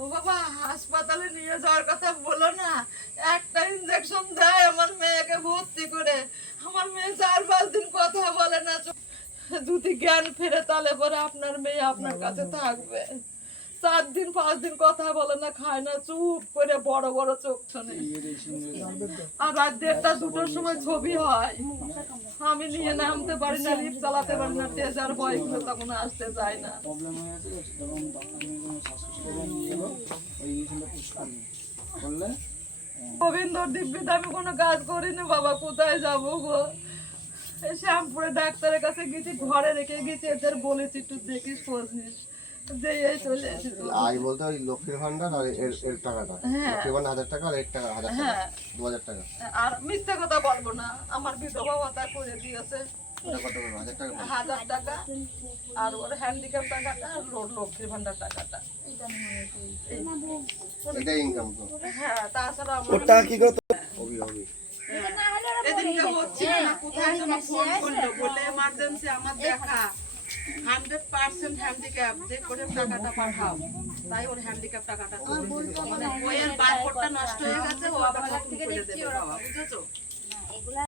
ও বাবা হাসপাতালে নিয়ে যাওয়ার কথা বলো না। একটা ইঞ্জেকশন দেয় আমার মেয়েকে ভর্তি করে। আমার মেয়ে চার পাঁচ দিন কথা বলে না। যদি জ্ঞান ফেরে তাহলে পরে আপনার মেয়ে আপনার কাছে থাকবে। চার দিন পাঁচ দিন কথা বলে না খায় না চুপ করে বড় বড় চোখ শোনে আর রাত দেড়টা দুটোর সময় ছবি হয়। আমি নিয়ে নামতে পারি না লিফট চালাতে পারি না টেজার বয়গুলো তখন আসতে যায় না। প্রবলেম হয়ে গেছে তখন শ্বাসকষ্ট নিয়ে এলো ওই ইঞ্জেকশনটা পুশ করল করলে গোবিন্দর দিব্যিতে আমি কোনো কাজ করিনি বাবা কোথায় যাব গো? শ্যামপুরে ডাক্তারের কাছে গেছি ঘরে রেখে গেছি এদের বলেছি একটু দেখিস খোঁজ নিস। আয় বলতে ওই লক্ষ্মীর ভান্ডার আর এর এর টাকাটা। হ্যাঁ। লক্ষ্মীর ভান্ডার হাজার টাকা আর এর টাকা হাজার টাকা হ্যাঁ। দু হাজার টাকা। আর মিথ্যে কথা বলব না। আমার বিধবা ভাতা করে দিয়েছে। ওটা কত করে? হাজার টাকা আর ওর হ্যান্ডিক্যাপ টাকাটা লক্ষ্মীর ভান্ডার টাকাটা। এটাই ইনকাম হ্যাঁ তাছাড়া আমার ওটা কি করতো হবি হবি এদিনকে হচ্ছিল না কোথায় যেন ফোন করল বলে এমার্জেন্সি আমার দেখা। হান্ড্রেড পার্সেন্ট হ্যান্ডিক্যাপ যে করে টাকাটা পাঠাও তাই ওর হ্যান্ডিক্যাপ টাকাটা দিলো। মানে বইয়ের বারকোডটা নষ্ট হয়ে গেছে ও আবার থেকে দেখছি ওরা বুঝেছ